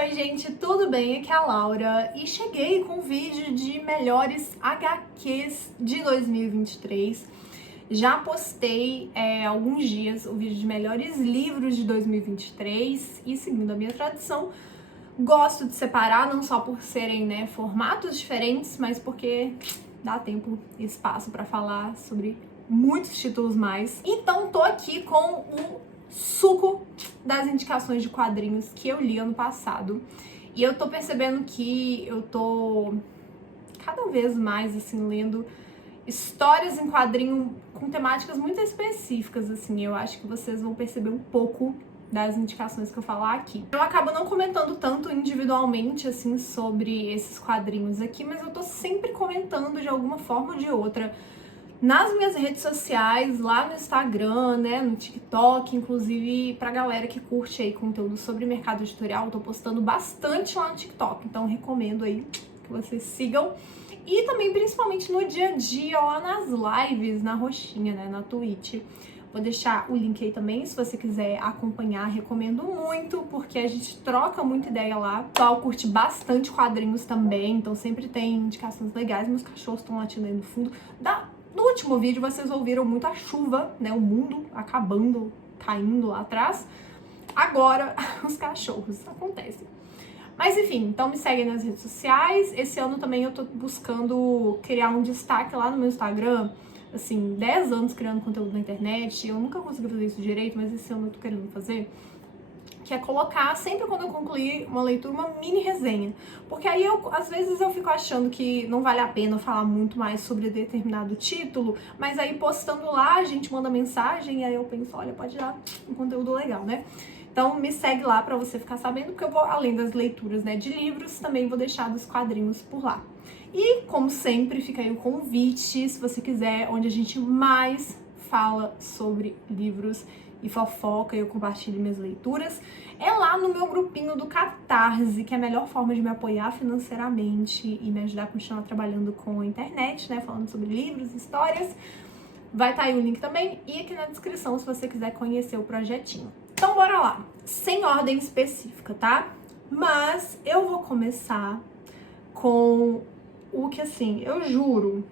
Oi, gente, tudo bem? Aqui é a Laura e cheguei com um vídeo de melhores HQs de 2023. Já postei há alguns dias o vídeo de melhores livros de 2023 e, seguindo a minha tradição, gosto de separar não só por serem formatos diferentes, mas porque dá tempo e espaço para falar sobre muitos títulos mais. Então tô aqui com o suco das indicações de quadrinhos que eu li ano passado. E eu tô percebendo que eu tô cada vez mais, assim, lendo histórias em quadrinho com temáticas muito específicas, assim. Eu acho que vocês vão perceber um pouco das indicações que eu falar aqui. Eu acabo não comentando tanto individualmente, assim, sobre esses quadrinhos aqui, mas eu tô sempre comentando de alguma forma ou de outra nas minhas redes sociais, lá no Instagram, no TikTok, inclusive pra galera que curte aí conteúdo sobre mercado editorial, eu tô postando bastante lá no TikTok, então recomendo aí que vocês sigam. E também, principalmente no dia a dia, lá nas lives, na roxinha, na Twitch. Vou deixar o link aí também, se você quiser acompanhar, recomendo muito, porque a gente troca muita ideia lá. O pessoal curte bastante quadrinhos também, então sempre tem indicações legais. Meus cachorros estão latindo aí no fundo. No último vídeo vocês ouviram muito a chuva, o mundo acabando, caindo lá atrás. Agora, os cachorros, acontece. Mas enfim, então me seguem nas redes sociais. Esse ano também eu tô buscando criar um destaque lá no meu Instagram. Assim, 10 anos criando conteúdo na internet. Eu nunca consegui fazer isso direito, mas esse ano eu tô querendo fazer. Que é colocar, sempre quando eu concluir uma leitura, uma mini resenha. Porque aí, às vezes, eu fico achando que não vale a pena falar muito mais sobre determinado título, mas aí, postando lá, a gente manda mensagem, e aí eu penso, olha, pode dar um conteúdo legal, Então, me segue lá pra você ficar sabendo, porque eu vou, além das leituras, de livros, também vou deixar dos quadrinhos por lá. E, como sempre, fica aí o convite, se você quiser, onde a gente mais fala sobre livros e fofoca, e eu compartilho minhas leituras, é lá no meu grupinho do Catarse, que é a melhor forma de me apoiar financeiramente e me ajudar a continuar trabalhando com a internet, falando sobre livros, histórias. Vai estar aí o link também e aqui na descrição se você quiser conhecer o projetinho. Então bora lá, sem ordem específica, tá? Mas eu vou começar com o que, assim, eu juro,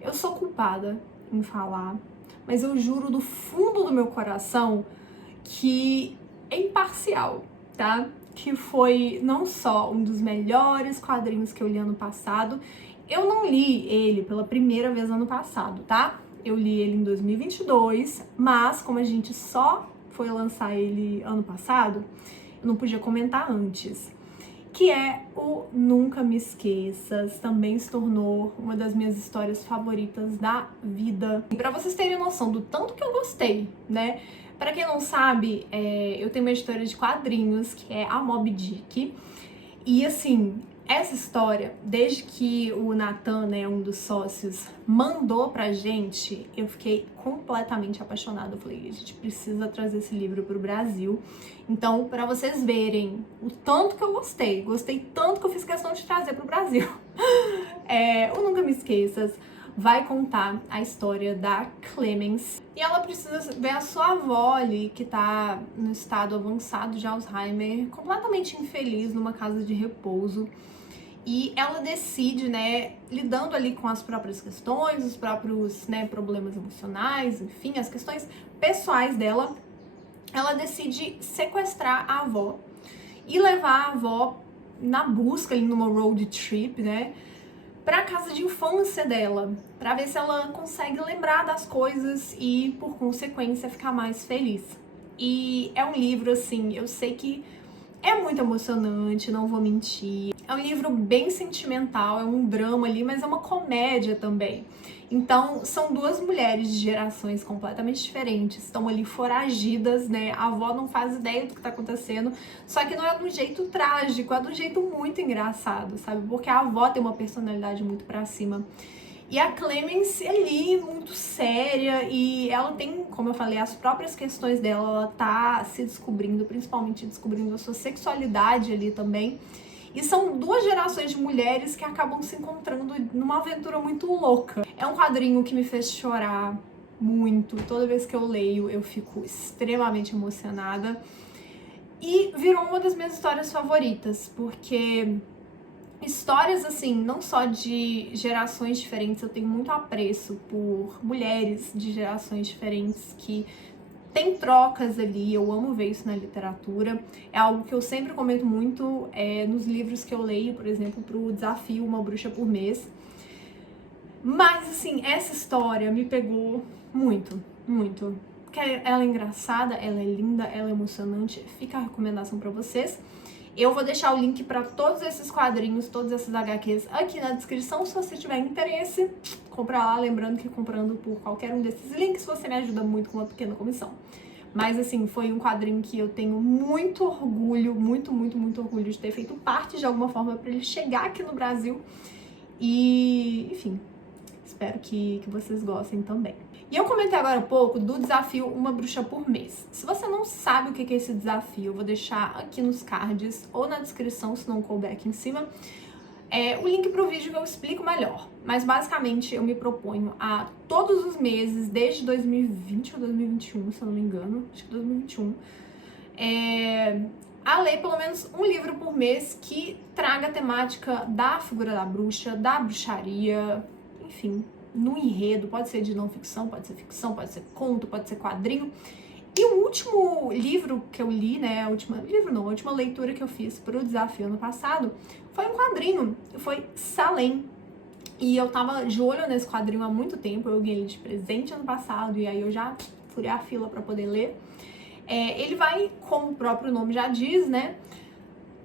eu sou culpada em falar, mas eu juro do fundo do meu coração que é imparcial, tá? Que foi não só um dos melhores quadrinhos que eu li ano passado, eu não li ele pela primeira vez ano passado, tá? Eu li ele em 2022, mas como a gente só foi lançar ele ano passado, eu não podia comentar antes. Que é o Nunca Me Esqueças, também se tornou uma das minhas histórias favoritas da vida. E pra vocês terem noção do tanto que eu gostei, Pra quem não sabe, eu tenho uma editora de quadrinhos, que é a Moby Dick, e assim, essa história, desde que o Nathan, um dos sócios, mandou pra gente, eu fiquei completamente apaixonada. Eu falei, a gente precisa trazer esse livro pro Brasil. Então, pra vocês verem o tanto que eu gostei tanto que eu fiz questão de trazer pro Brasil. O Nunca Me Esqueças vai contar a história da Clemence. E ela precisa ver a sua avó ali, que tá no estado avançado de Alzheimer, completamente infeliz numa casa de repouso. E ela decide, lidando ali com as próprias questões, os próprios, problemas emocionais, enfim, as questões pessoais dela, ela decide sequestrar a avó e levar a avó na busca ali numa road trip, pra casa de infância dela, pra ver se ela consegue lembrar das coisas e, por consequência, ficar mais feliz. E é um livro, assim, eu sei que é muito emocionante, não vou mentir. É um livro bem sentimental, é um drama ali, mas é uma comédia também. Então, são duas mulheres de gerações completamente diferentes, estão ali foragidas, A avó não faz ideia do que tá acontecendo, só que não é de um jeito trágico, é de um jeito muito engraçado, sabe? Porque a avó tem uma personalidade muito pra cima. E a Clemence ali, muito séria, e ela tem, como eu falei, as próprias questões dela, ela tá se descobrindo, principalmente descobrindo a sua sexualidade ali também. E são duas gerações de mulheres que acabam se encontrando numa aventura muito louca. É um quadrinho que me fez chorar muito. Toda vez que eu leio, eu fico extremamente emocionada. E virou uma das minhas histórias favoritas, porque histórias, assim, não só de gerações diferentes, eu tenho muito apreço por mulheres de gerações diferentes que tem trocas ali, eu amo ver isso na literatura, é algo que eu sempre comento muito nos livros que eu leio, por exemplo, pro desafio Uma Bruxa por Mês. Mas, assim, essa história me pegou muito, muito. Porque ela é engraçada, ela é linda, ela é emocionante, fica a recomendação pra vocês. Eu vou deixar o link para todos esses quadrinhos, todos esses HQs aqui na descrição, se você tiver interesse, compra lá, lembrando que comprando por qualquer um desses links, você me ajuda muito com uma pequena comissão. Mas assim, foi um quadrinho que eu tenho muito orgulho, muito orgulho de ter feito parte de alguma forma para ele chegar aqui no Brasil. E, enfim, espero que vocês gostem também. E eu comentei agora há pouco do desafio Uma Bruxa por Mês. Se você não sabe o que é esse desafio, eu vou deixar aqui nos cards ou na descrição, se não couber aqui em cima, o link pro vídeo que eu explico melhor. Mas basicamente eu me proponho a todos os meses, desde 2020 ou 2021, se eu não me engano, acho que 2021, a ler pelo menos um livro por mês que traga a temática da figura da bruxa, da bruxaria, enfim, no enredo, pode ser de não ficção, pode ser ficção, pode ser conto, pode ser quadrinho. E o último livro que eu li, né, a última leitura que eu fiz pro desafio ano passado, foi um quadrinho, foi Salem. E eu tava de olho nesse quadrinho há muito tempo, eu ganhei ele de presente ano passado, e aí eu já furei a fila pra poder ler. Ele vai, como o próprio nome já diz, né,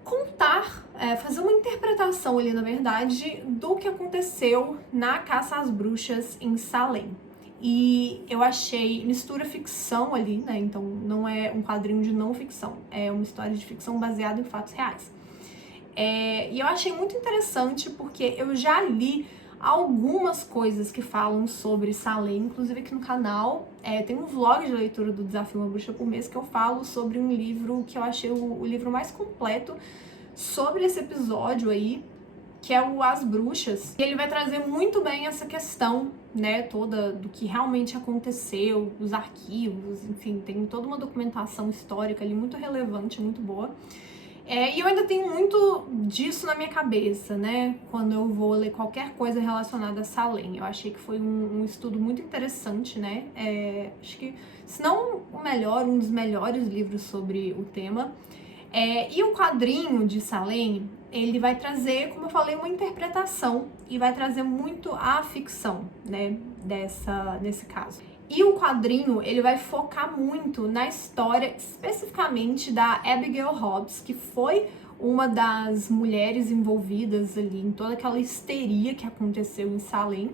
contar, fazer uma interpretação ali, na verdade, do que aconteceu na Caça às Bruxas em Salem. E eu achei, mistura ficção ali, né, então não é um quadrinho de não ficção, é uma história de ficção baseada em fatos reais. E eu achei muito interessante porque eu já li algumas coisas que falam sobre Salem, inclusive aqui no canal tem um vlog de leitura do Desafio Uma Bruxa por Mês que eu falo sobre um livro que eu achei o livro mais completo sobre esse episódio aí, que é o As Bruxas. E ele vai trazer muito bem essa questão, né, toda do que realmente aconteceu, os arquivos, enfim, tem toda uma documentação histórica ali muito relevante, muito boa. E eu ainda tenho muito disso na minha cabeça, né, quando eu vou ler qualquer coisa relacionada a Salem. Eu achei que foi um estudo muito interessante, né, acho que, se não o melhor, um dos melhores livros sobre o tema. E o quadrinho de Salem, ele vai trazer, como eu falei, uma interpretação e vai trazer muito a ficção, né, nesse caso. E o quadrinho, ele vai focar muito na história, especificamente da Abigail Hobbs, que foi uma das mulheres envolvidas ali em toda aquela histeria que aconteceu em Salem.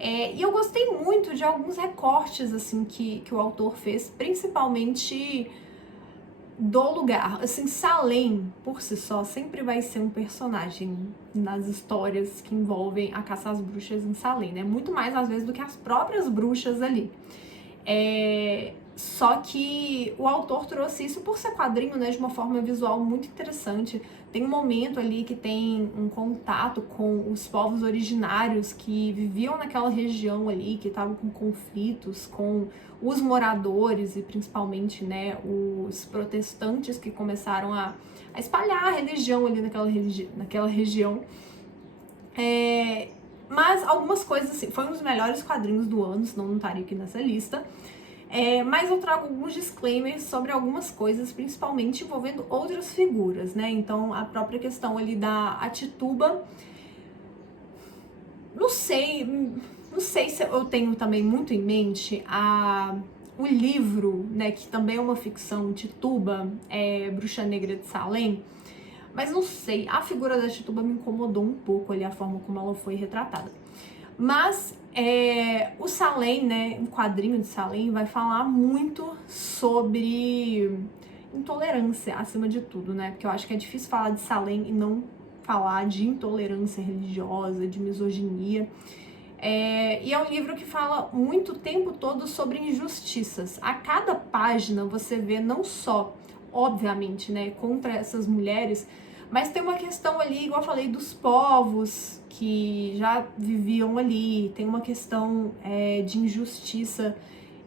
E eu gostei muito de alguns recortes, assim, que o autor fez, principalmente do lugar. Assim, Salem, por si só, sempre vai ser um personagem nas histórias que envolvem a caça às bruxas em Salem, né? Muito mais, às vezes, do que as próprias bruxas ali. Só que o autor trouxe isso por ser quadrinho, né, de uma forma visual muito interessante. Tem um momento ali que tem um contato com os povos originários que viviam naquela região ali, que estavam com conflitos com os moradores e principalmente, né, os protestantes que começaram a espalhar a religião ali naquela região. Mas algumas coisas, assim, foi um dos melhores quadrinhos do ano, senão não estaria aqui nessa lista. Mas eu trago alguns disclaimers sobre algumas coisas, principalmente envolvendo outras figuras, né? Então, a própria questão ali da Atituba, não sei se eu tenho também muito em mente o livro, né, que também é uma ficção, Tituba, Bruxa Negra de Salem, mas não sei, a figura da Tituba me incomodou um pouco ali, a forma como ela foi retratada. Mas o Salem, né, um quadrinho de Salem, vai falar muito sobre intolerância, acima de tudo, né? Porque eu acho que é difícil falar de Salem e não falar de intolerância religiosa, de misoginia. E é um livro que fala muito o tempo todo sobre injustiças. A cada página você vê não só, obviamente, né, contra essas mulheres, mas tem uma questão ali, igual eu falei, dos povos que já viviam ali, tem uma questão de injustiça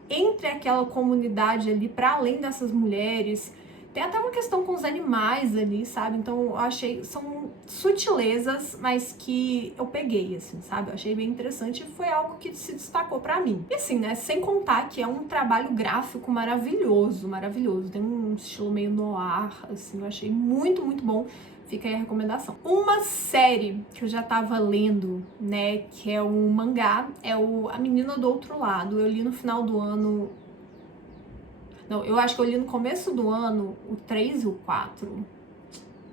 entre aquela comunidade ali, para além dessas mulheres, Tem até uma questão com os animais ali, sabe? Então eu achei, são sutilezas, mas que eu peguei, assim, sabe? Eu achei bem interessante e foi algo que se destacou pra mim. E assim, né, sem contar que é um trabalho gráfico maravilhoso, maravilhoso. Tem um estilo meio noir, assim, eu achei muito, muito bom. Fica aí a recomendação. Uma série que eu já tava lendo, né, que é um mangá, é o A Menina do Outro Lado. Eu li no final do ano. Não, eu acho que eu li no começo do ano o 3 e o 4.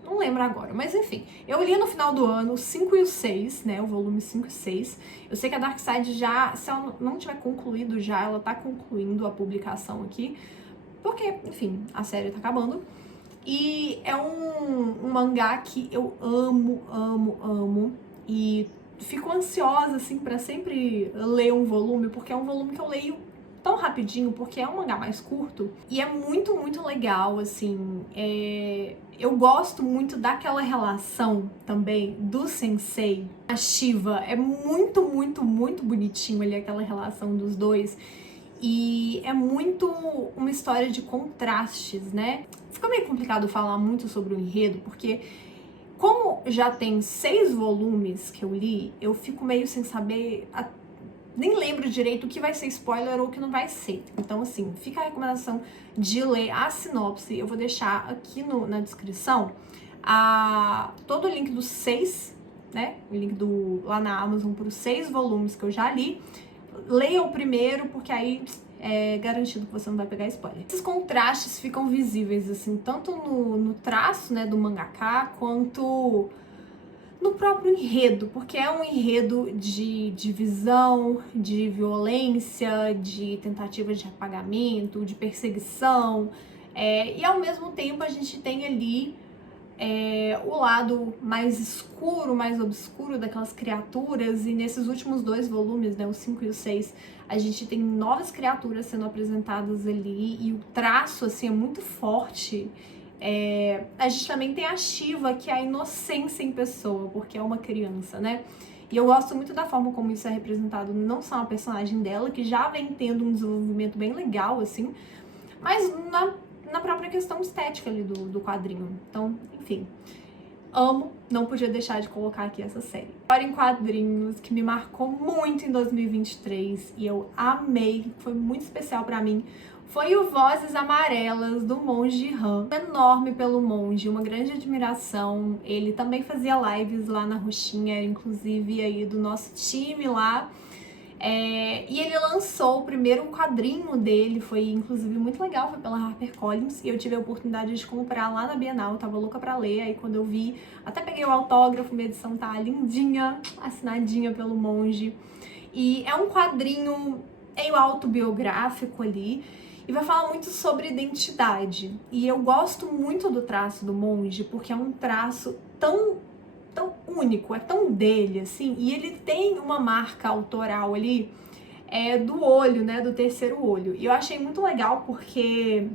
Não lembro agora, mas enfim. Eu li no final do ano o 5 e o 6, né? O volume 5 e 6. Eu sei que a Darkside já, se ela não tiver concluído já, ela tá concluindo a publicação aqui. Porque, enfim, a série tá acabando. E é um mangá que eu amo, amo, amo. E fico ansiosa, assim, pra sempre ler um volume, porque é um volume que eu leio tão rapidinho, porque é um mangá mais curto. E é muito, muito legal, assim. Eu gosto muito daquela relação também do sensei, a Shiva. É muito, muito, muito bonitinho ali aquela relação dos dois. E é muito uma história de contrastes, né? Fica meio complicado falar muito sobre o enredo, porque como já tem 6 volumes que eu li, eu fico meio sem saber, nem lembro direito o que vai ser spoiler ou o que não vai ser. Então, assim, fica a recomendação de ler a sinopse. Eu vou deixar aqui na descrição todo o link dos 6, né? O link lá na Amazon para os 6 volumes que eu já li. Leia o primeiro, porque aí é garantido que você não vai pegar spoiler. Esses contrastes ficam visíveis, assim, tanto no traço, né, do mangaka, quanto no próprio enredo, porque é um enredo de divisão, de violência, de tentativas de apagamento, de perseguição, e ao mesmo tempo a gente tem ali o lado mais escuro, mais obscuro daquelas criaturas, e nesses últimos 2 volumes, né, o 5 e o 6, a gente tem novas criaturas sendo apresentadas ali, e o traço, assim, é muito forte. A gente também tem a Shiva, que é a inocência em pessoa, porque é uma criança, né? E eu gosto muito da forma como isso é representado, não só a personagem dela, que já vem tendo um desenvolvimento bem legal, assim, mas na própria questão estética ali do quadrinho. Então, enfim, amo, não podia deixar de colocar aqui essa série. História em quadrinhos que me marcou muito em 2023 e eu amei, foi muito especial pra mim, foi o Vozes Amarelas, do Monge Han. Enorme pelo Monge, uma grande admiração. Ele também fazia lives lá na Roxinha, inclusive aí do nosso time lá. E ele lançou o primeiro quadrinho dele, foi inclusive muito legal, foi pela HarperCollins, e eu tive a oportunidade de comprar lá na Bienal, eu tava louca pra ler, aí quando eu vi, até peguei o autógrafo, minha edição tá lindinha, assinadinha pelo Monge. E é um quadrinho meio autobiográfico ali, e vai falar muito sobre identidade. E eu gosto muito do traço do Monge, porque é um traço tão único, é tão dele, assim, e ele tem uma marca autoral ali, do olho, né, do terceiro olho. E eu achei muito legal porque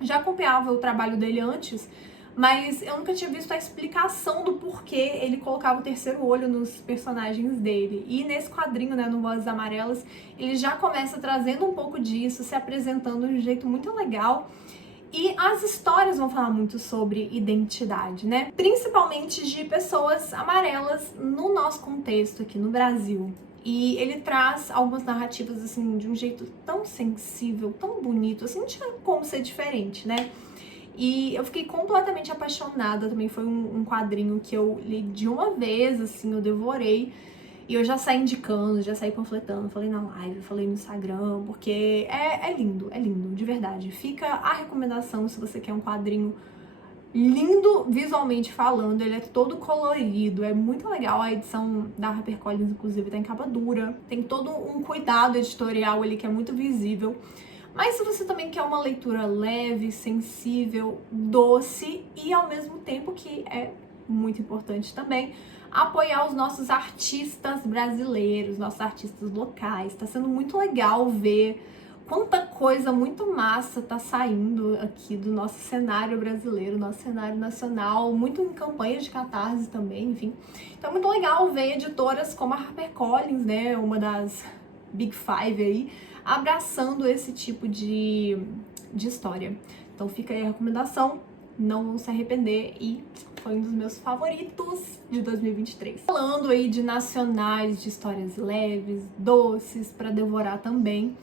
já acompanhava o trabalho dele antes, mas eu nunca tinha visto a explicação do porquê ele colocava o terceiro olho nos personagens dele. E nesse quadrinho, né, no Vozes Amarelas, ele já começa trazendo um pouco disso, se apresentando de um jeito muito legal. E as histórias vão falar muito sobre identidade, né? Principalmente de pessoas amarelas no nosso contexto aqui no Brasil. E ele traz algumas narrativas, assim, de um jeito tão sensível, tão bonito, assim, não tinha como ser diferente, né? E eu fiquei completamente apaixonada, também foi um quadrinho que eu li de uma vez, assim, eu devorei. E eu já saí indicando, já saí panfletando, falei na live, falei no Instagram, porque é lindo, de verdade. Fica a recomendação se você quer um quadrinho lindo visualmente falando, ele é todo colorido, é muito legal. A edição da HarperCollins, inclusive, tá em capa dura, tem todo um cuidado editorial ali que é muito visível. Mas se você também quer uma leitura leve, sensível, doce e ao mesmo tempo, que é muito importante também, apoiar os nossos artistas brasileiros, nossos artistas locais. Tá sendo muito legal ver quanta coisa muito massa tá saindo aqui do nosso cenário brasileiro, nosso cenário nacional, muito em campanha de catarse também, enfim. Então é muito legal ver editoras como a HarperCollins, né, uma das Big Five aí, abraçando esse tipo de história. Então fica aí a recomendação, não vão se arrepender e foi um dos meus favoritos de 2023. Falando aí de nacionais, de histórias leves, doces, pra devorar também.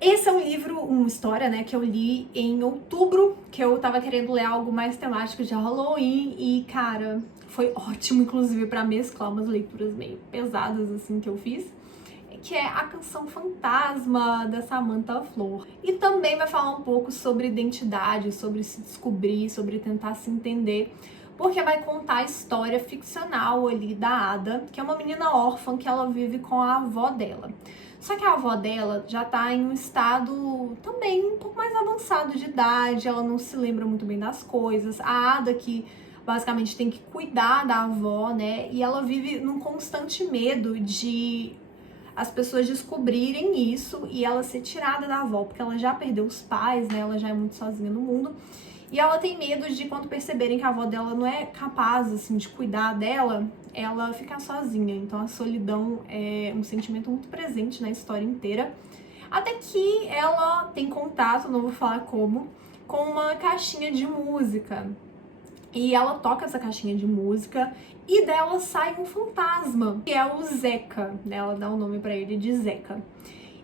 Esse é um livro, uma história, né, que eu li em outubro, que eu tava querendo ler algo mais temático de Halloween e, cara, foi ótimo, inclusive, pra mesclar umas leituras meio pesadas, assim, que eu fiz, que é A Canção Fantasma, da Samantha Flor. E também vai falar um pouco sobre identidade, sobre se descobrir, sobre tentar se entender, porque vai contar a história ficcional ali da Ada, que é uma menina órfã que ela vive com a avó dela. Só que a avó dela já tá em um estado também um pouco mais avançado de idade, ela não se lembra muito bem das coisas. A Ada que basicamente tem que cuidar da avó, né? E ela vive num constante medo de as pessoas descobrirem isso e ela ser tirada da avó, porque ela já perdeu os pais, né? Ela já é muito sozinha no mundo. E ela tem medo de quando perceberem que a avó dela não é capaz, assim, de cuidar dela, ela ficar sozinha. Então a solidão é um sentimento muito presente na história inteira. Até que ela tem contato, não vou falar como, com uma caixinha de música. E ela toca essa caixinha de música e dela sai um fantasma, que é o Zeca, né? Ela dá o nome pra ele de Zeca.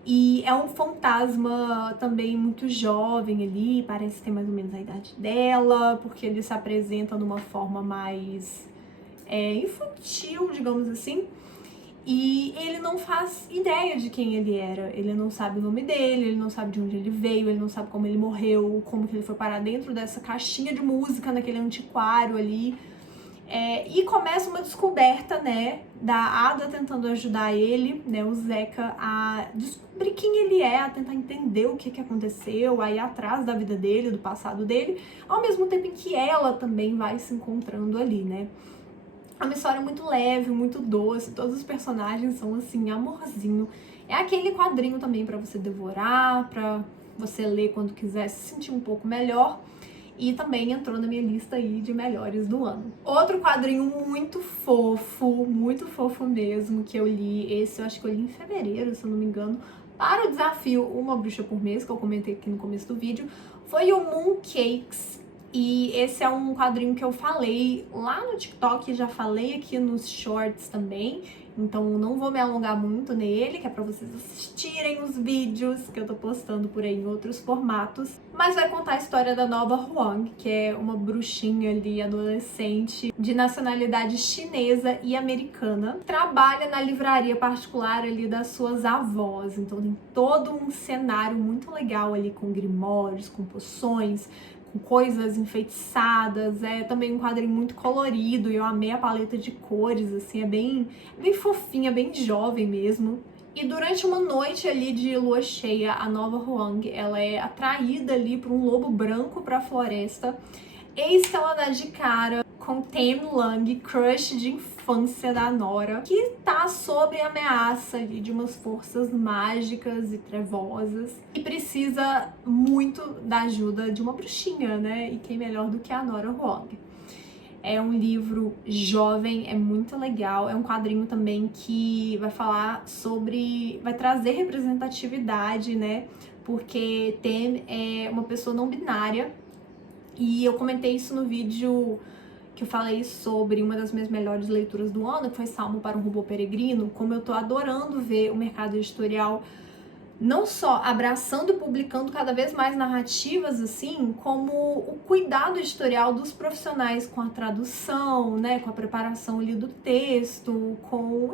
E é um fantasma também muito jovem ali, parece ter mais ou menos a idade dela, porque ele se apresenta numa forma mais infantil, digamos assim. E ele não faz ideia de quem ele era, ele não sabe o nome dele, ele não sabe de onde ele veio, ele não sabe como ele morreu, como que ele foi parar dentro dessa caixinha de música, naquele antiquário ali. E começa uma descoberta, né, da Ada tentando ajudar ele, né, o Zeca, a descobrir quem ele é, a tentar entender o que aconteceu, a ir atrás da vida dele, do passado dele, ao mesmo tempo em que ela também vai se encontrando ali, né. É uma história muito leve, muito doce, todos os personagens são, assim, amorzinho. É aquele quadrinho também pra você devorar, pra você ler quando quiser se sentir um pouco melhor. E também entrou na minha lista aí de melhores do ano. Outro quadrinho muito fofo mesmo, que eu li, esse eu acho que eu li em fevereiro, se eu não me engano, para o desafio Uma Bruxa por Mês, que eu comentei aqui no começo do vídeo, foi o Mooncakes. E esse é um quadrinho que eu falei lá no TikTok, já falei aqui nos shorts também, então não vou me alongar muito nele, que é pra vocês assistirem os vídeos que eu tô postando por aí em outros formatos. Mas vai contar a história da Nova Huang, que é uma bruxinha ali, adolescente, de nacionalidade chinesa e americana. Trabalha na livraria particular ali das suas avós, então tem todo um cenário muito legal ali com grimórios, com poções, com coisas enfeitiçadas, é também um quadrinho muito colorido e eu amei a paleta de cores, assim, é bem fofinha, bem jovem mesmo. E durante uma noite ali de lua cheia, a Nova Huang, ela é atraída ali por um lobo branco pra floresta, eis que ela dá de cara com Tem Lang, crush de infância da Nora, que tá sob ameaça ali de umas forças mágicas e trevosas e precisa muito da ajuda de uma bruxinha, né? E quem melhor do que a Nora Huang. É um livro jovem, é muito legal, é um quadrinho também que vai falar sobre, vai trazer representatividade, né? Porque Tem é uma pessoa não binária e eu comentei isso no vídeo que eu falei sobre uma das minhas melhores leituras do ano, que foi Salmo para um Robô Peregrino, como eu tô adorando ver o mercado editorial não só abraçando e publicando cada vez mais narrativas assim, como o cuidado editorial dos profissionais com a tradução, né, com a preparação ali do texto,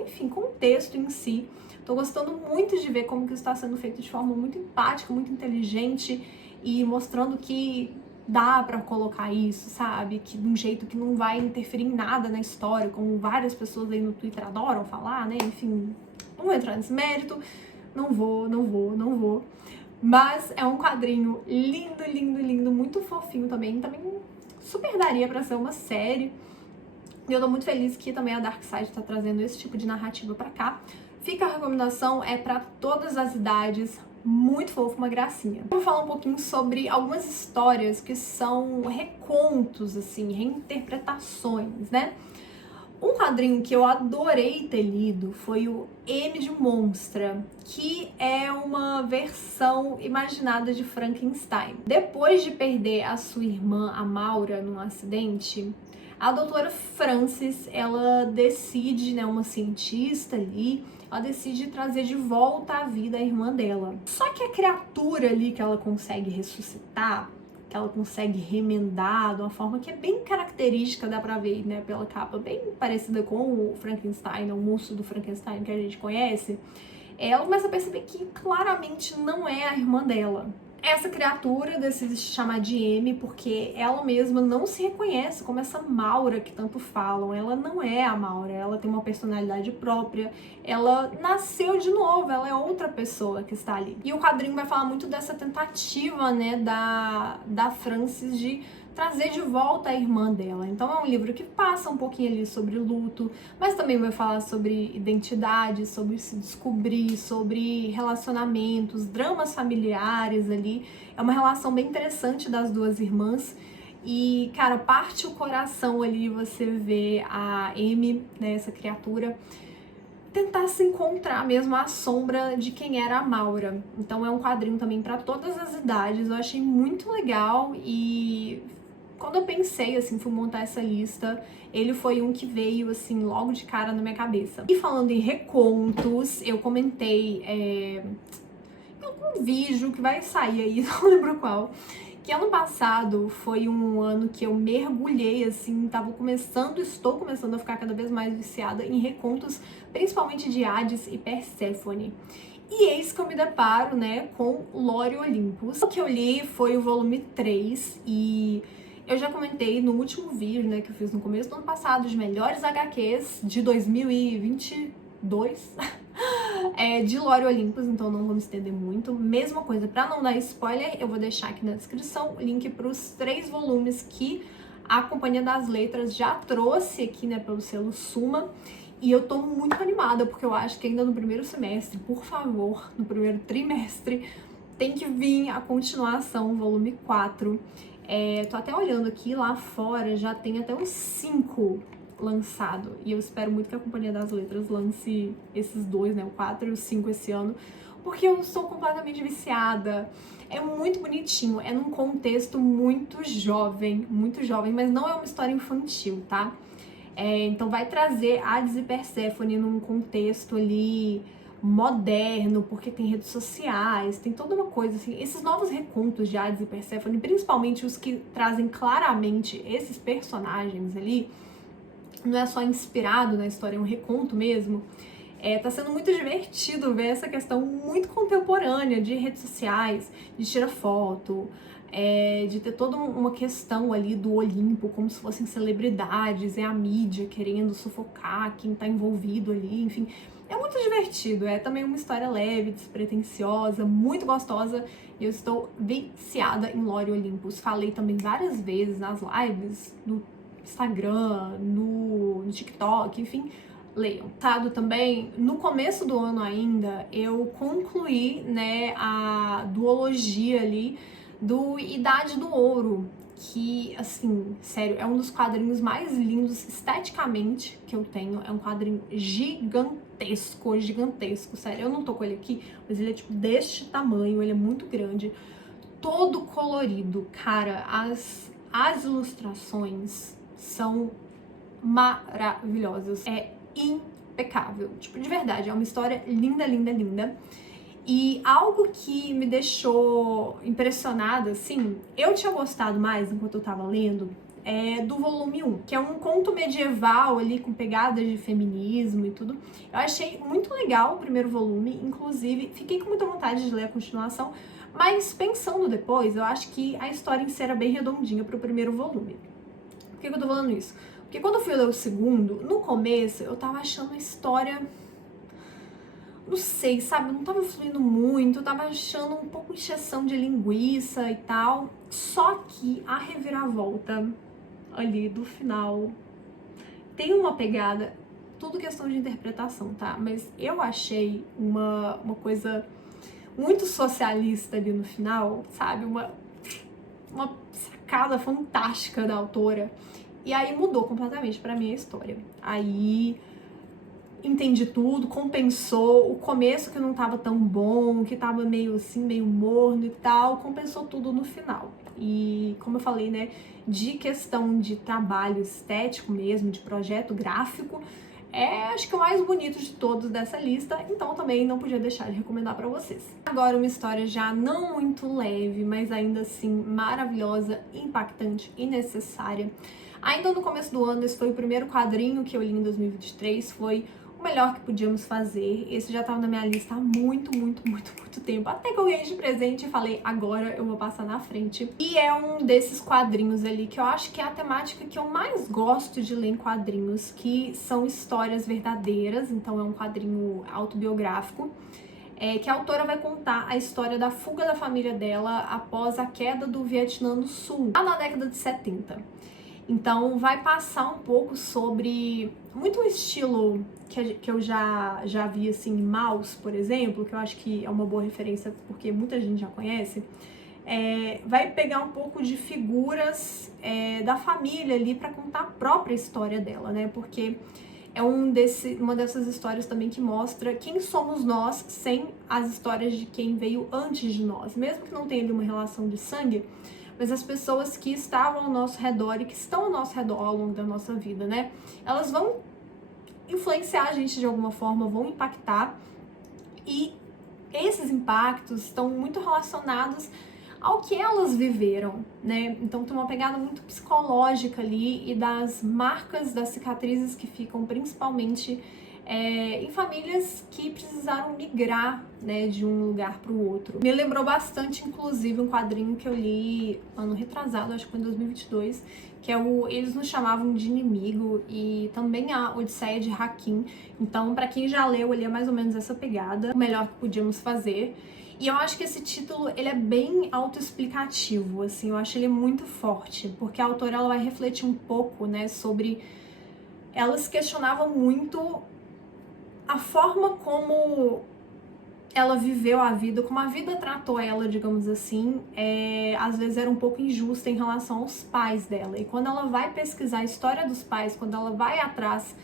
enfim, com o texto em si. Tô gostando muito de ver como que isso está sendo feito de forma muito empática, muito inteligente e mostrando que dá pra colocar isso, sabe? Que de um jeito que não vai interferir em nada na história, como várias pessoas aí no Twitter adoram falar, né? Enfim, não vou entrar nesse mérito, não vou. Mas é um quadrinho lindo, muito fofinho também. Também super daria pra ser uma série. E eu tô muito feliz que também a Dark Side tá trazendo esse tipo de narrativa pra cá. Fica a recomendação, é pra todas as idades, muito fofo, uma gracinha. Eu vou falar um pouquinho sobre algumas histórias que são recontos, assim, reinterpretações, né? Um quadrinho que eu adorei ter lido foi o M de Monstra, que é uma versão imaginada de Frankenstein. Depois de perder a sua irmã, a Maura, num acidente, a doutora Frances, ela decide, né, uma cientista ali, ela decide trazer de volta à vida a irmã dela. Só que a criatura ali que ela consegue ressuscitar, que ela consegue remendar de uma forma que é bem característica, dá pra ver, né, pela capa, bem parecida com o Frankenstein, o monstro do Frankenstein que a gente conhece, ela começa a perceber que claramente não é a irmã dela. Essa criatura decide se chamar de M porque ela mesma não se reconhece como essa Maura que tanto falam. Ela não é a Maura, ela tem uma personalidade própria, ela nasceu de novo, ela é outra pessoa que está ali. E o quadrinho vai falar muito dessa tentativa, né, da Frances de trazer de volta a irmã dela. Então é um livro que passa um pouquinho ali sobre luto, mas também vai falar sobre identidade, sobre se descobrir, sobre relacionamentos, dramas familiares ali. É uma relação bem interessante das duas irmãs. E, cara, parte o coração ali você vê a Amy, né, essa criatura, tentar se encontrar mesmo à sombra de quem era a Maura. Então é um quadrinho também para todas as idades. Eu achei muito legal e quando eu pensei, assim, fui montar essa lista, ele foi um que veio, assim, logo de cara na minha cabeça. E falando em recontos, eu comentei em algum vídeo que vai sair aí, não lembro qual, que ano passado foi um ano que eu mergulhei, assim, estou começando a ficar cada vez mais viciada em recontos, principalmente de Hades e Perséfone. E eis que eu me deparo, né, com Lore Olympus. O que eu li foi o volume 3 e eu já comentei no último vídeo, né, que eu fiz no começo do ano passado, de melhores HQs de 2022, de Lore Olympus, então não vou me estender muito. Mesma coisa, pra não dar spoiler, eu vou deixar aqui na descrição o link para os 3 volumes que a Companhia das Letras já trouxe aqui, né, pelo selo Suma. E eu tô muito animada, porque eu acho que ainda no primeiro semestre, por favor, no primeiro trimestre, tem que vir a continuação, volume 4. Tô até olhando aqui, lá fora já tem até uns 5 lançado. E eu espero muito que a Companhia das Letras lance esses 2, né, o 4 e o 5 esse ano, porque eu sou completamente viciada. É muito bonitinho, é num contexto muito jovem, mas não é uma história infantil, tá? Então vai trazer Hades e Perséfone num contexto ali moderno, porque tem redes sociais, tem toda uma coisa assim. Esses novos recontos de Hades e Perséfone, principalmente os que trazem claramente esses personagens ali, não é só inspirado na história, é um reconto mesmo. Tá sendo muito divertido ver essa questão muito contemporânea de redes sociais, de tirar foto, de ter toda uma questão ali do Olimpo, como se fossem celebridades, a mídia querendo sufocar quem tá envolvido ali, enfim. É muito divertido, é também uma história leve, despretensiosa, muito gostosa, e eu estou viciada em Lore Olympus. Falei também várias vezes nas lives, no Instagram, no TikTok, enfim, leiam. Também, no começo do ano ainda, eu concluí, né, a duologia ali do Idade do Ouro, que, assim, sério, é um dos quadrinhos mais lindos esteticamente que eu tenho. É um quadrinho gigantesco, sério. Eu não tô com ele aqui, mas ele é, tipo, deste tamanho, ele é muito grande, todo colorido. Cara, as ilustrações são maravilhosas. É impecável. Tipo, de verdade, é uma história linda, linda, linda. E algo que me deixou impressionada, assim, eu tinha gostado mais enquanto eu tava lendo, do volume 1, que é um conto medieval ali com pegadas de feminismo e tudo. Eu achei muito legal o primeiro volume, inclusive fiquei com muita vontade de ler a continuação, mas pensando depois, eu acho que a história em si era bem redondinha pro primeiro volume. Por que eu tô falando isso? Porque quando eu fui ler o segundo, no começo eu tava achando a história, não sei, sabe, não tava fluindo muito, eu tava achando um pouco encheção de linguiça e tal. Só que a reviravolta ali do final tem uma pegada, tudo questão de interpretação, tá? Mas eu achei uma coisa muito socialista ali no final, sabe? Uma sacada fantástica da autora. E aí mudou completamente pra mim a história. Aí entendi tudo, compensou o começo que não tava tão bom, que tava meio assim, meio morno e tal, compensou tudo no final. E como eu falei, né, de questão de trabalho estético mesmo, de projeto gráfico, acho que o mais bonito de todos dessa lista, então também não podia deixar de recomendar pra vocês. Agora uma história já não muito leve, mas ainda assim maravilhosa, impactante e necessária. Ainda no começo do ano, esse foi o primeiro quadrinho que eu li em 2023, foi o melhor que podíamos fazer. Esse já tava na minha lista há muito tempo. Até que eu ganhei de presente e falei, agora eu vou passar na frente. E é um desses quadrinhos ali que eu acho que é a temática que eu mais gosto de ler em quadrinhos, que são histórias verdadeiras, então é um quadrinho autobiográfico. Que a autora vai contar a história da fuga da família dela após a queda do Vietnã do Sul, lá na década de 70. Então vai passar um pouco sobre muito um estilo que eu já vi assim em Maus, por exemplo, que eu acho que é uma boa referência porque muita gente já conhece. Vai pegar um pouco de figuras da família ali para contar a própria história dela, né? Porque é uma dessas histórias também que mostra quem somos nós sem as histórias de quem veio antes de nós. Mesmo que não tenha ali uma relação de sangue, mas as pessoas que estavam ao nosso redor e que estão ao nosso redor ao longo da nossa vida, né? Elas vão influenciar a gente de alguma forma, vão impactar, e esses impactos estão muito relacionados ao que elas viveram, né? Então tem uma pegada muito psicológica ali e das marcas, das cicatrizes que ficam principalmente em famílias que precisaram migrar, né, de um lugar para o outro. Me lembrou bastante, inclusive, um quadrinho que eu li ano retrasado, acho que foi em 2022, que é o Eles Nos Chamavam de Inimigo, e também a Odisseia de Hakim. Então, para quem já leu, ele é mais ou menos essa pegada, o melhor que podíamos fazer. E eu acho que esse título, ele é bem autoexplicativo, assim, eu acho ele muito forte, porque a autora, ela vai refletir um pouco, né, sobre... Ela se questionava muito a forma como ela viveu a vida, como a vida tratou ela, digamos assim, às vezes era um pouco injusta em relação aos pais dela. E quando ela vai pesquisar a história dos pais, quando ela vai atrás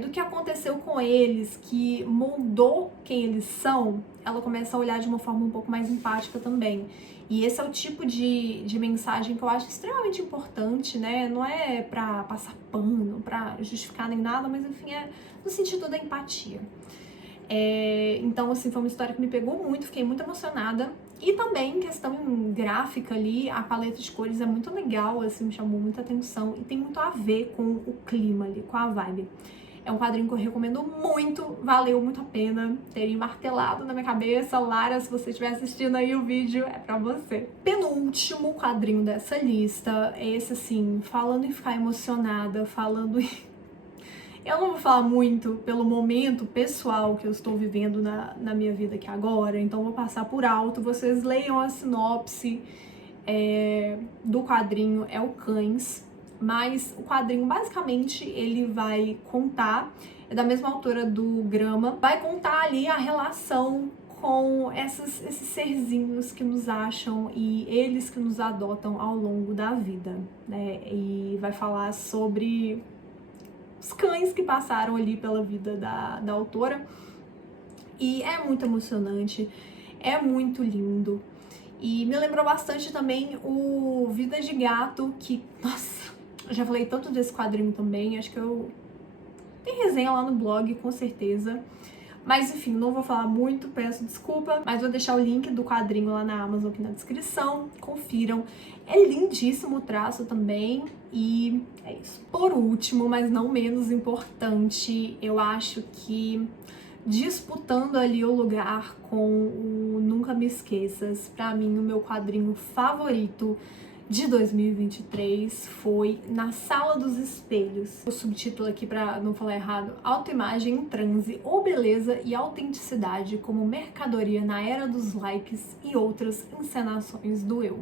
do que aconteceu com eles, que moldou quem eles são, ela começa a olhar de uma forma um pouco mais empática também. E esse é o tipo de mensagem que eu acho extremamente importante, né? Não é pra passar pano, pra justificar nem nada, mas enfim, é no sentido da empatia. Então, assim, foi uma história que me pegou muito, fiquei muito emocionada. E também, questão gráfica ali, a paleta de cores é muito legal, assim, me chamou muita atenção e tem muito a ver com o clima ali, com a vibe. É um quadrinho que eu recomendo muito, valeu muito a pena terem martelado na minha cabeça. Lara, se você estiver assistindo aí o vídeo, é pra você. Penúltimo quadrinho dessa lista é esse, assim, falando em ficar emocionada, falando em... Eu não vou falar muito pelo momento pessoal que eu estou vivendo na minha vida aqui agora, então vou passar por alto. Vocês leiam a sinopse do quadrinho, é o Cães, mas o quadrinho basicamente ele vai contar, é da mesma autora do Grama, vai contar ali a relação com esses serzinhos que nos acham e eles que nos adotam ao longo da vida, né? E vai falar sobre os cães que passaram ali pela vida da autora. E é muito emocionante, é muito lindo. E me lembrou bastante também o Vida de Gato, que, nossa, eu já falei tanto desse quadrinho também, acho que tem resenha lá no blog, com certeza. Mas enfim, não vou falar muito, peço desculpa, mas vou deixar o link do quadrinho lá na Amazon aqui na descrição, confiram. É lindíssimo o traço também, e é isso. Por último, mas não menos importante, eu acho que disputando ali o lugar com o Nunca Me Esqueças, pra mim o meu quadrinho favorito de 2023 foi Na Sala dos Espelhos. O subtítulo aqui, pra não falar errado, Autoimagem em Transe ou Beleza e Autenticidade como Mercadoria na Era dos Likes e Outras Encenações do Eu.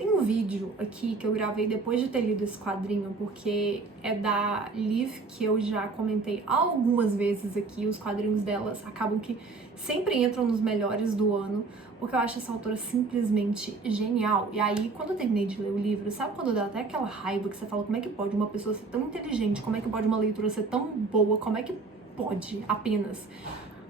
Tem um vídeo aqui que eu gravei depois de ter lido esse quadrinho, porque é da Liv, que eu já comentei algumas vezes aqui. Os quadrinhos delas acabam que sempre entram nos melhores do ano, porque eu acho essa autora simplesmente genial. E aí, quando eu terminei de ler o livro, sabe quando dá até aquela raiva que você fala, como é que pode uma pessoa ser tão inteligente, como é que pode uma leitura ser tão boa, como é que pode apenas...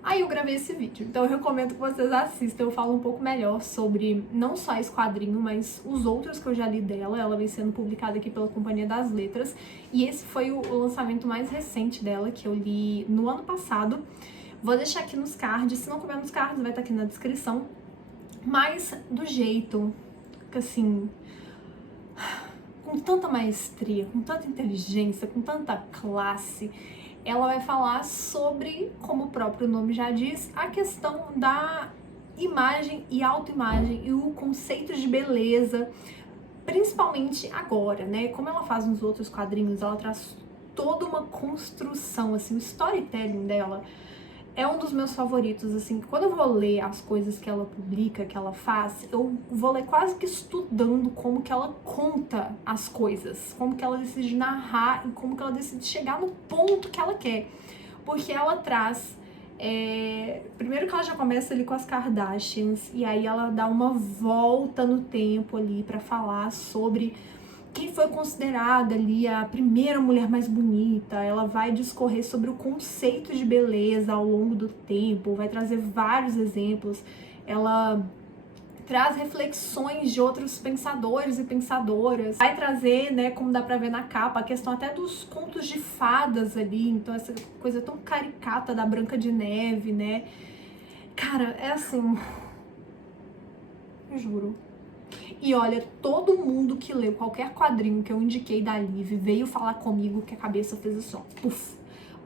Aí eu gravei esse vídeo, então eu recomendo que vocês assistam. Eu falo um pouco melhor sobre não só esse quadrinho, mas os outros que eu já li dela. Ela vem sendo publicada aqui pela Companhia das Letras, e esse foi o lançamento mais recente dela, que eu li no ano passado. Vou deixar aqui nos cards, se não couber nos cards vai estar aqui na descrição, mas do jeito que, assim, com tanta maestria, com tanta inteligência, com tanta classe, ela vai falar sobre, como o próprio nome já diz, a questão da imagem e autoimagem e o conceito de beleza, principalmente agora, né? Como ela faz nos outros quadrinhos, ela traz toda uma construção, assim, o storytelling dela é um dos meus favoritos, assim. Quando eu vou ler as coisas que ela publica, que ela faz, eu vou ler quase que estudando como que ela conta as coisas, como que ela decide narrar e como que ela decide chegar no ponto que ela quer. Porque ela traz... primeiro que ela já começa ali com as Kardashians, e aí ela dá uma volta no tempo ali pra falar sobre quem foi considerada ali a primeira mulher mais bonita. Ela vai discorrer sobre o conceito de beleza ao longo do tempo, vai trazer vários exemplos. Ela traz reflexões de outros pensadores e pensadoras, vai trazer, né, como dá pra ver na capa, a questão até dos contos de fadas ali, então essa coisa tão caricata da Branca de Neve, né? Cara, é assim, eu juro. E olha, todo mundo que leu qualquer quadrinho que eu indiquei da Liv veio falar comigo que a cabeça fez assim, ó, puf.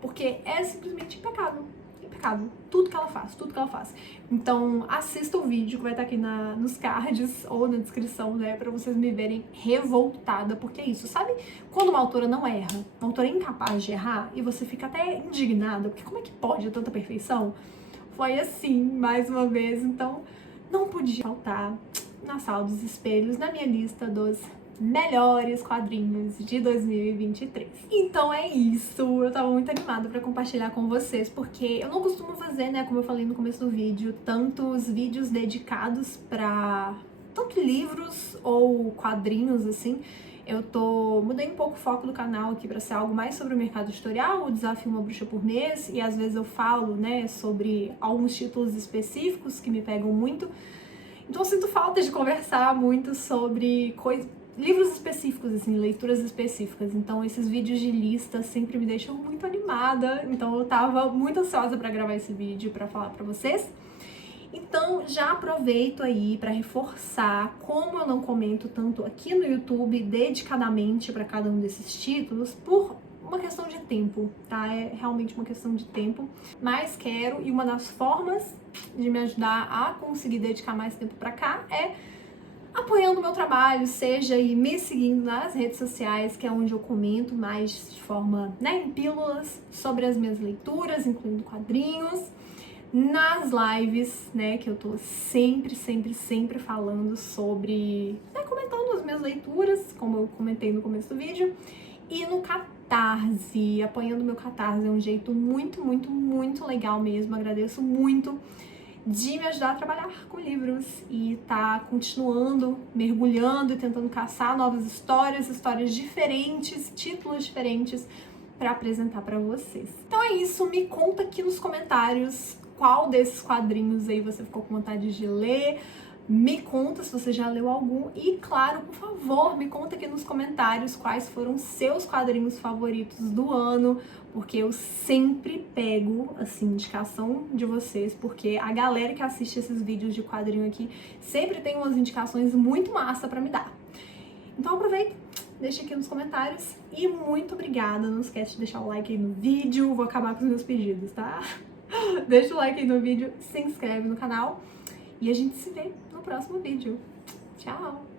Porque é simplesmente impecável, impecável. Tudo que ela faz, tudo que ela faz. Então, assista o vídeo que vai estar aqui nos cards ou na descrição, né, pra vocês me verem revoltada, porque é isso, sabe? Quando uma autora não erra, uma autora é incapaz de errar, e você fica até indignada, porque como é que pode tanta perfeição? Foi assim, mais uma vez, então não podia faltar na Sala dos Espelhos, na minha lista dos melhores quadrinhos de 2023. Então é isso, eu tava muito animada pra compartilhar com vocês, porque eu não costumo fazer, né, como eu falei no começo do vídeo, tantos vídeos dedicados pra tanto livros ou quadrinhos, assim. Mudei um pouco o foco do canal aqui pra ser algo mais sobre o mercado editorial, o desafio Uma Bruxa por Mês, e às vezes eu falo, né, sobre alguns títulos específicos que me pegam muito. Então eu sinto falta de conversar muito sobre livros específicos, assim, leituras específicas. Então esses vídeos de lista sempre me deixam muito animada. Então eu tava muito ansiosa pra gravar esse vídeo pra falar pra vocês. Então já aproveito aí pra reforçar, como eu não comento tanto aqui no YouTube dedicadamente pra cada um desses títulos, por uma questão de tempo, tá? É realmente uma questão de tempo, mas quero, e uma das formas de me ajudar a conseguir dedicar mais tempo pra cá é apoiando o meu trabalho, seja aí me seguindo nas redes sociais, que é onde eu comento mais de forma, né, em pílulas sobre as minhas leituras, incluindo quadrinhos, nas lives, né, que eu tô sempre falando sobre, né, comentando as minhas leituras, como eu comentei no começo do vídeo, e no Catarse, apoiando o meu Catarse, é um jeito muito legal mesmo. Agradeço muito de me ajudar a trabalhar com livros e tá continuando, mergulhando e tentando caçar novas histórias diferentes, títulos diferentes para apresentar para vocês. Então é isso, me conta aqui nos comentários qual desses quadrinhos aí você ficou com vontade de ler. Me conta se você já leu algum e, claro, por favor, me conta aqui nos comentários quais foram seus quadrinhos favoritos do ano, porque eu sempre pego, assim, indicação de vocês, porque a galera que assiste esses vídeos de quadrinho aqui sempre tem umas indicações muito massa pra me dar. Então aproveita, deixa aqui nos comentários e muito obrigada, não esquece de deixar o like aí no vídeo, vou acabar com os meus pedidos, tá? Deixa o like aí no vídeo, se inscreve no canal e a gente se vê no próximo vídeo. Tchau!